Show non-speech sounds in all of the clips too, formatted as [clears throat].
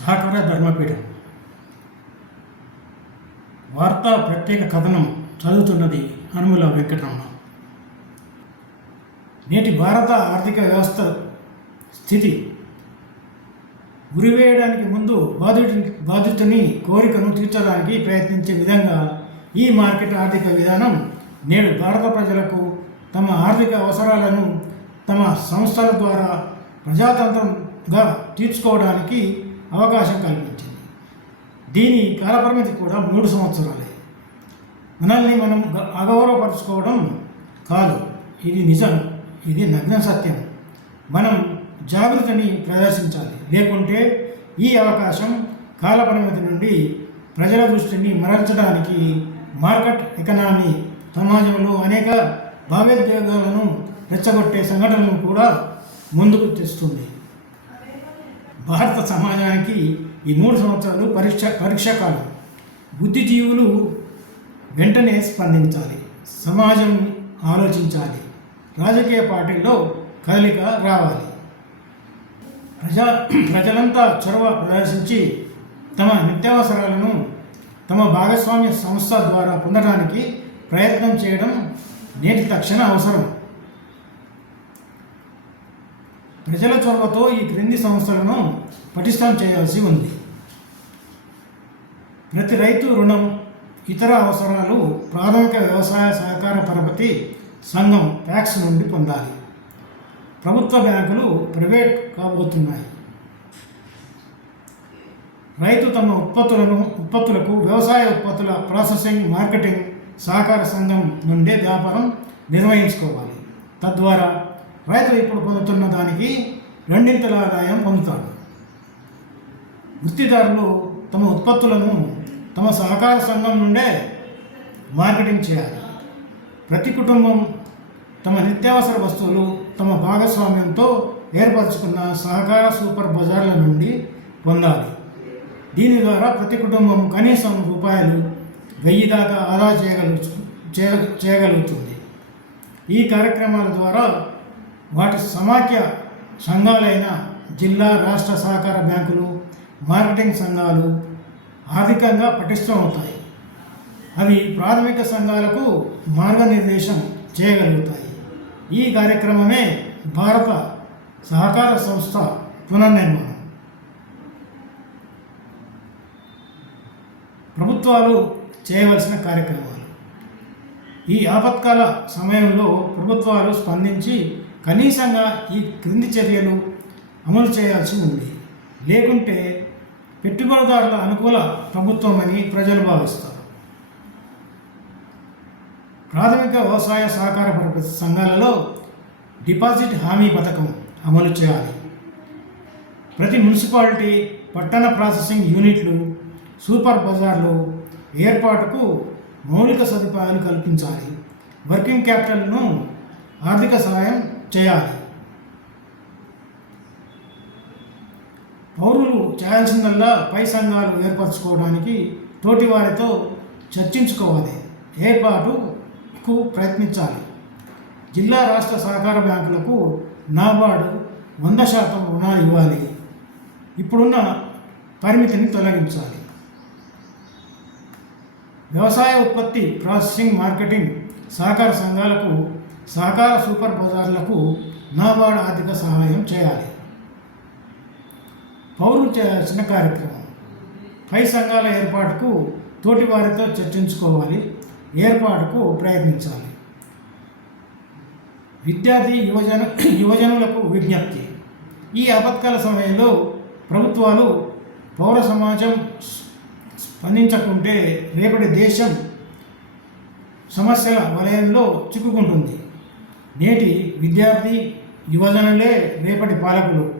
సహకార ధర్మపీఠం. వార్తా ప్రత్యేక కథనం చదువుతున్నది హనుమల వెంకటరమణ. నేటి భారత ఆర్థిక వ్యవస్థ స్థితి. ఉరివేయడానికి ముందు బాధితు బాధితుని కోరికను తీర్చడానికి ప్రయత్నించే విధంగా ఈ మార్కెట్ ఆర్థిక విధానం నేడు భారత ప్రజలకు తమ ఆర్థిక అవసరాలను తమ సంస్థల ద్వారా ప్రజాతంత్రంగా తీర్చుకోవడానికి అవకాశం కల్పించింది. దీని కాలపరిమితి కూడా మూడు సంవత్సరాలే. మనల్ని మనం గ- అగౌరవపరుచుకోవడం కాదు. ఇది నిజం. ఇది నగ్న సత్యం. మనం జాగృతిని ప్రదర్శించాలి. లేకుంటే ఈ అవకాశం కాలపరిమితి నుండి ప్రజల దృష్టిని మరల్చడానికి మార్కెట్ ఎకనామీ సమాజంలో అనేక భావోద్వేగాలను రెచ్చగొట్టే సంఘటనలను కూడా ముందుకు తెస్తుంది. భారత సమాజానికి ఈ మూడు సంవత్సరాలు పరీక్ష పరీక్షకాలు బుద్ధిజీవులు వెంటనే స్పందించాలి. సమాజం ఆలోచించాలి. రాజకీయ పార్టీల్లో కదలిక రావాలి. ప్రజా ప్రజలంతా చొరవ ప్రదర్శించి తమ నిత్యావసరాలను తమ భాగస్వామ్య సంస్థ ద్వారా పొందడానికి ప్రయత్నం చేయడం నేటి తక్షణ అవసరం. ప్రజల చొరవతో ఈ క్రింది సంస్థలను పటిష్టం చేయాల్సి ఉంది. ప్రతి రైతు రుణం ఇతర అవసరాలు ప్రాథమిక వ్యవసాయ సహకార పరపతి సంఘం ట్యాక్స్ నుండి పొందాలి. ప్రభుత్వ బ్యాంకులు ప్రైవేట్ కాబోతున్నాయి. రైతు తమ ఉత్పత్తులను ఉత్పత్తులకు వ్యవసాయ ఉత్పత్తుల ప్రాసెసింగ్ మార్కెటింగ్ సహకార సంఘం నుండే వ్యాపారం నిర్వహించుకోవాలి. తద్వారా రైతు ఇప్పుడు పొందుతున్న దానికి రెండింతల ఆదాయం పొందుతాడు. వృత్తిదారులు తమ ఉత్పత్తులను తమ సహకార సంఘం నుండే మార్కెటింగ్ చేయాలి. ప్రతి కుటుంబం తమ నిత్యావసర వస్తువులు తమ భాగస్వామ్యంతో ఏర్పరచుకున్న సహకార సూపర్ బజార్ల నుండి పొందాలి. దీని ద్వారా ప్రతి కుటుంబం కనీసం రూపాయలు వెయ్యి దాకా ఆదా చేయగలు చేయ- చేయగలుగుతుంది. ఈ కార్యక్రమాల ద్వారా వాటి సమాఖ్య సంఘాలైన జిల్లా రాష్ట్ర సహకార బ్యాంకులు మార్కెటింగ్ సంఘాలు ఆర్థికంగా పటిష్టమవుతాయి అవి ప్రాథమిక సంఘాలకు మార్గనిర్దేశం చేయగలుగుతాయి. ఈ కార్యక్రమమే భారత సహకార సంస్థ పునర్నిర్మాణం. ప్రభుత్వాలు చేయవలసిన కార్యక్రమాలు. ఈ ఆపత్కాల సమయంలో ప్రభుత్వాలు స్పందించి కనీసంగా ఈ క్రింది చర్యలు అమలు చేయాల్సి ఉంది. లేకుంటే పెట్టుబడిదారుల అనుకూల ప్రభుత్వమని ప్రజలు భావిస్తారు. ప్రాథమిక వ్యవసాయ సహకార పరపతి సంఘాలలో డిపాజిట్ హామీ పథకం అమలు చేయాలి. ప్రతి మున్సిపాలిటీ పట్టణ ప్రాసెసింగ్ యూనిట్లు సూపర్ బజార్లు ఏర్పాటుకు మౌలిక సదుపాయాలు కల్పించాలి. వర్కింగ్ క్యాపిటల్ను ఆర్థిక సహాయం చేయాలి. పౌరులు చేయాల్సిందల్లా పై సంఘాలు ఏర్పరచుకోవడానికి తోటి వారితో చర్చించుకోవాలి. ఏర్పాటుకు ప్రయత్నించాలి? జిల్లా రాష్ట్ర సహకార బ్యాంకులకు నాబార్డు వంద శాతం రుణాలు ఇవ్వాలి. ఇప్పుడున్న పరిమితిని తొలగించాలి. వ్యవసాయ ఉత్పత్తి ప్రాసెసింగ్ మార్కెటింగ్ సహకార సంఘాలకు సహకార సూపర్ బజార్లకు నాబార్డ్ ఆర్థిక సహాయం చేయాలి. పౌరులు చేయాల్సిన కార్యక్రమం. పై సంఘాల ఏర్పాటుకు తోటి వారితో చర్చించుకోవాలి ఏర్పాటుకు ప్రయత్నించాలి. విద్యార్థి యువజన యువజనులకు విజ్ఞప్తి. ఈ ఆపత్కాల సమయంలో ప్రభుత్వాలు పౌర సమాజం స్పందించకుంటే రేపటి దేశం సమస్యల వలయంలో చిక్కుకుంటుంది. నేటి విద్యార్థి యువజనులే రేపటి పాలకులు.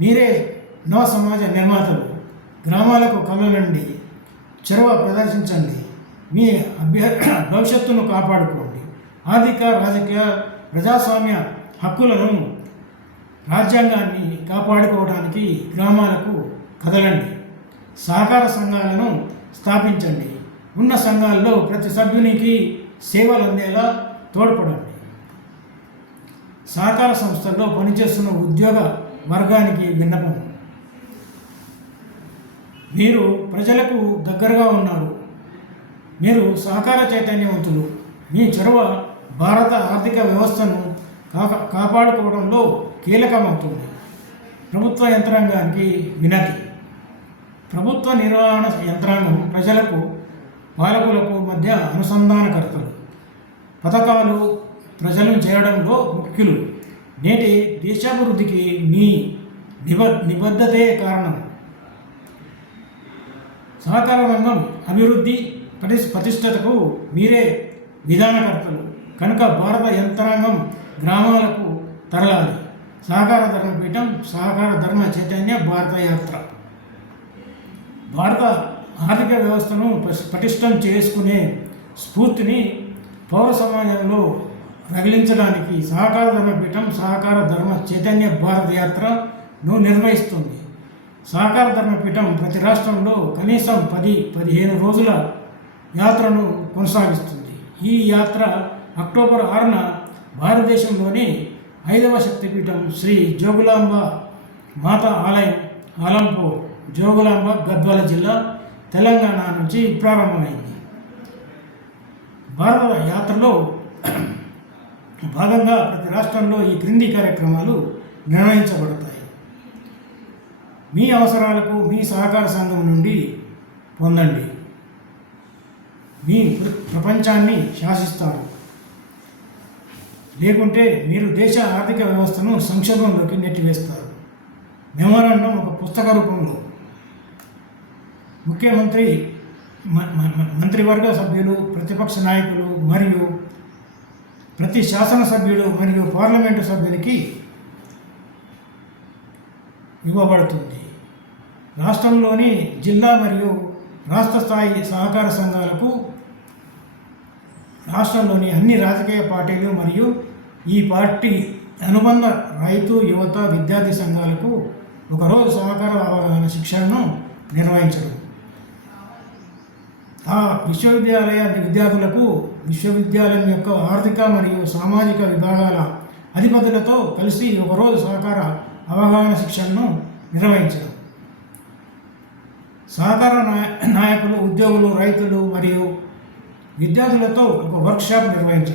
మీరే నవ సమాజ నిర్మాతలు. గ్రామాలకు కమలండి చొరవ ప్రదర్శించండి. మీ అభ్య [clears throat] భవిష్యత్తును కాపాడుకోండి. ఆర్థిక రాజకీయ ప్రజాస్వామ్య హక్కులను రాజ్యాంగాన్ని కాపాడుకోవడానికి గ్రామాలకు కదలండి. సహకార సంఘాలను స్థాపించండి. ఉన్న సంఘాల్లో ప్రతి సభ్యునికి సేవలు అందేలా తోడ్పడండి. సహకార సంస్థల్లో పనిచేస్తున్న ఉద్యోగ వర్గానికి విన్నపం. మీరు ప్రజలకు దగ్గరగా ఉన్నారు. మీరు సహకార చైతన్యవంతులు. మీ చొరవ భారత ఆర్థిక వ్యవస్థను కాక కాపాడుకోవడంలో కీలకమవుతుంది. ప్రభుత్వ యంత్రాంగానికి వినతి. ప్రభుత్వ నిర్వహణ యంత్రాంగం ప్రజలకు పాలకులకు మధ్య అనుసంధానకర్తలు. పథకాలు ప్రజలను చేయడంలో ముఖ్యులు. నేటి దేశాభివృద్ధికి మీ నిబ నిబద్ధతే కారణం. సహకార రంగం అభివృద్ధి ప్రతి ప్రతిష్టతకు మీరే విధానకర్తలు. కనుక భారత యంత్రాంగం గ్రామాలకు తరలాలి. సహకార ధర్మపీఠం సహకార ధర్మ చైతన్య భారత యాత్ర. భారత ఆర్థిక వ్యవస్థను పటిష్టం చేసుకునే స్ఫూర్తిని పౌర సమాజంలో రగిలించడానికి సహకార ధర్మపీఠం సహకార ధర్మ చైతన్య భారత యాత్రను నిర్వహిస్తుంది. సహకార ధర్మపీఠం ప్రతి రాష్ట్రంలో కనీసం పది పదిహేను రోజుల యాత్రను కొనసాగిస్తుంది. ఈ యాత్ర అక్టోబర్ ఆరున భారతదేశంలోని ఐదవ శక్తిపీఠం శ్రీ జోగులాంబ మాత ఆలయం ఆలంపూర్ జోగులాంబ గద్వాల జిల్లా తెలంగాణ నుంచి ప్రారంభమైంది. భారత యాత్రలో భాగంగా ప్రతి రాష్ట్రంలో ఈ క్రింది కార్యక్రమాలు నిర్ణయించబడతాయి. మీ అవసరాలకు మీ సహకార సంఘం నుండి పొందండి. మీ ప్ర- ప్రపంచాన్ని శాసిస్తారు. లేకుంటే మీరు దేశ ఆర్థిక వ్యవస్థను సంక్షోభంలోకి నెట్టివేస్తారు. మెమోరాండం ఒక పుస్తక రూపంలో. ముఖ్యమంత్రి మ- మ- మంత్రివర్గ సభ్యులు ప్రతిపక్ష నాయకులు మరియు ప్రతి శాసనసభ్యుడు మరియు పార్లమెంటు సభ్యునికి ఇవ్వబడుతుంది. రాష్ట్రంలోని జిల్లా మరియు రాష్ట్ర స్థాయి సహకార సంఘాలకు రాష్ట్రంలోని అన్ని రాజకీయ పార్టీలు మరియు ఈ పార్టీ అనుబంధ రైతు యువత విద్యార్థి సంఘాలకు ఒకరోజు సహకార అవగాహన శిక్షణను నిర్వహించడం. ఆ విశ్వవిద్యాలయ విద్యార్థులకు విశ్వవిద్యాలయం యొక్క ఆర్థిక మరియు సామాజిక విభాగాల అధిపతులతో కలిసి ఒకరోజు సహకార అవగాహన శిక్షణను నిర్వహించడం. సహకార నాయ- నాయకులు ఉద్యోగులు రైతులు మరియు విద్యార్థులతో ఒక వర్క్షాప్ నిర్వహించారు